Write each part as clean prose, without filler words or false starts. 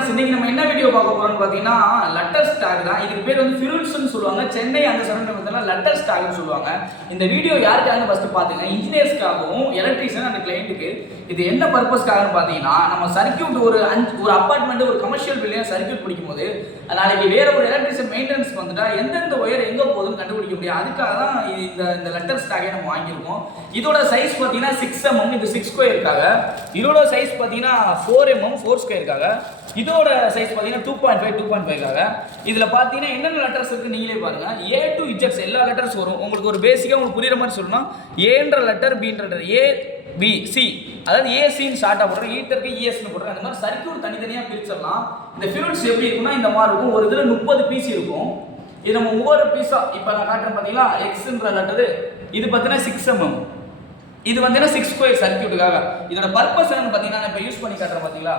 Friends, இன்னைக்கு நம்ம என்ன வீடியோ பார்க்க போறோம்னு பார்த்தீங்கன்னா லட்டர் ஸ்டாக் தான். இதுக்கு பேர் வந்து ஃபியூல்ஸ்னு சொல்லுவாங்க. சென்னை அந்த சரௌண்டிங் பார்த்தீங்கன்னா லட்டர் ஸ்டாக்னு சொல்லுவாங்க. இந்த வீடியோ யாருக்காக ஃபர்ஸ்ட் பாத்துங்க, இன்ஜினியர்ஸ்க்காகவும் எலக்ட்ரீஷியன் அந்த கிளையண்ட்டுக்கு. இது என்ன பர்பஸ்க்காகன்னு பார்த்தீங்கன்னா, நம்ம சர்க்யூட் ஒரு அப்பார்ட்மெண்ட் ஒரு கமர்ஷியல் பில்டிங் சர்க்யூட் பிடிக்கும் போது நாளைக்கு வேற ஒரு எலக்ட்ரிஷியன் மெயின்டெனன்ஸ் வந்துட்டா எந்தெந்த ஒயர் எங்க போகுதுன்னு கண்டுபிடிக்க முடியும். அதுக்காக தான் இந்த லட்டர் ஸ்டாக்கை நம்ம வாங்கியிருக்கோம். இதோட சைஸ் பார்த்தீங்கன்னா 6 mm, இது 6 ஸ்கொயருக்காக. இதோட சைஸ் பார்த்தீங்கன்னா 4 mm 4 ஸ்கொயருக்காக. இதோட சைஸ் பார்த்தீங்கன்னா 2.5 இதில் பார்த்தீங்கன்னா என்னென்ன லெட்டர்ஸ் இருக்குது நீங்களே பாருங்க. A to Z எல்லா லெட்டர்ஸ் வரும். உங்களுக்கு ஒரு பேசிக்காக உங்களுக்கு புரியுற மாதிரி சொல்லணும். ஏன்ற லெட்டர், பின்ற லெட்டர், A B C, அதாவது ஏசின்னு ஸ்டார்ட்டாக போடுறோம், ஈட்டருக்கு இஎஸ்ன்னு போடுறோம். அந்த மாதிரி சர்க்யூட் தனித்தனியாக பிரிச்சிடலாம். இந்த ஃபியூல்ஸ் எப்படி இருக்குன்னா இந்த மாதிரி இருக்கும். ஒரு இதில் 30 பீஸ் இருக்கும். இது நம்ம ஒவ்வொரு பீஸாக இப்போ நான் காட்டுறேன் பார்த்தீங்களா. எக்ஸ்ன்ற லெட்டரு இது பார்த்தீங்கன்னா 6 mm, இது பார்த்தீங்கன்னா 6 ஸ்கொயர் சர்க்யூட்டுக்காக. இதோட பர்பஸ் என்னன்னு பார்த்தீங்கன்னா நான் இப்போ யூஸ் பண்ணி காட்டுறேன் பார்த்தீங்களா.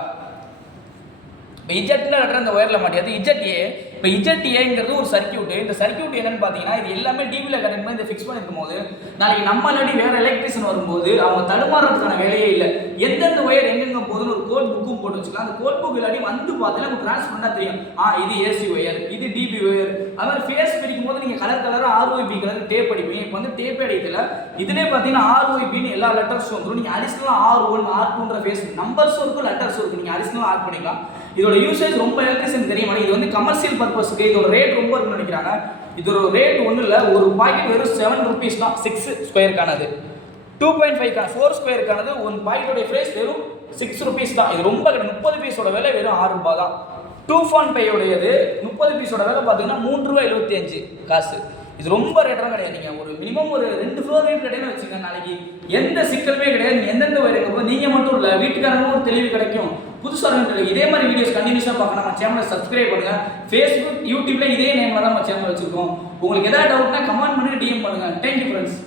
இப்போ இஜெட்ல லெட்டர் அந்த ஒயரில் மாட்டியாது. இஜெட்ஏ இப்போ இஜெட்ஏங்கிறது ஒரு சர்க்யூட். இந்த சர்க்யூட் என்னன்னு பார்த்தீங்கன்னா இது எல்லாமே டிவியில் கனெக்ட் பண்ணி இதை ஃபிக்ஸ் பண்ணிருக்கும் போது நாளைக்கு நம்ம இல்லாட்டி வேற எலக்ட்ரிஷியன் வரும்போது அவங்க தடுமாறதுக்கான வேலையே இல்லை. எந்தெந்த ஒயர் எங்கெங்க போகுதுன்னு ஒரு கோட் புக்கும் போட்டு வச்சுக்கலாம். அந்த கோட் புக் இல்லாட்டி வந்து பார்த்தீங்கன்னா உங்களுக்கு ட்ரான்ஸ்ஃபர் பண்ணால் தெரியும். இது ஏசி ஒயர், இது டிபி ஒயர். அது மாதிரி ஃபேஸ் பிரிக்கும் போது நீங்கள் கலர் கலராக RYB கலர் டேப் அடிப்பீங்க. இப்போ வந்து டேப் அடிக்கல, இதுலேயே பார்த்தீங்கன்னா RYBன்னு எல்லா லெட்டர்ஸும் வந்துடும். நீங்கள் அடிஷனலாக R1 R2ன்ற ஃபேஸ் நம்பர்ஸும் இருக்கும், லெட்டர்ஸும் இருக்கும். நீங்கள் அடிஷனலாக ஆட் பண்ணிக்கலாம். இதோட யூசேஜ் ரொம்ப எலக்ட்ரிஷியன் தெரியும். இது வந்து கமர்ஷியல் பர்பஸ்க்கு இதோட ரேட் ரொம்ப இருக்குன்னு நினைக்கிறாங்க. இதோட ரேட் ஒன்றும் இல்லை, ஒரு பாக்கெட் வெறும் 7 rupees தான். 6 ஸ்கொயருக்கானது, 2.5 4 ஸ்கொயருக்கானது ஒரு பாக்கெட்டோட பிரைஸ் வெறும் 6 rupees தான். இது ரொம்ப 30 பீஸோட விலை வெறும் 6 ரூபாய் தான். 2.5 உடையது 30 பீஸோட விலை பார்த்தீங்கன்னா 3.75 ரூபாய். இது ரொம்ப ரேட்டெல்லாம் கிடையாது. நீங்கள் ஒரு மினிமம் ஒரு 2 ஃப்ளோர் ரேட் கிடையாது வச்சுக்கோங்க. நாளைக்கு எந்த சிக்கலுமே கிடையாது. நீங்கள் எந்தெந்த வயர் இருக்கப்போ நீங்கள் மட்டும் இல்லை, வீட்டுக்காரங்களும் ஒரு தெளிவு கிடைக்கும். புதுசாக இதே மாதிரி வீடியோஸ் கண்டினியூஸாக பார்க்க நம்ம சேனலை சப்ஸ்கிரைப் பண்ணுங்கள். ஃபேஸ்புக் யூடியூப்ல இதே நேமில் தான் நம்ம சேனல் வச்சுருக்கோம். உங்களுக்கு எதாவது டவுட்னா கமெண்ட் பண்ணுங்கள், DM பண்ணுங்கள். Thank you friends.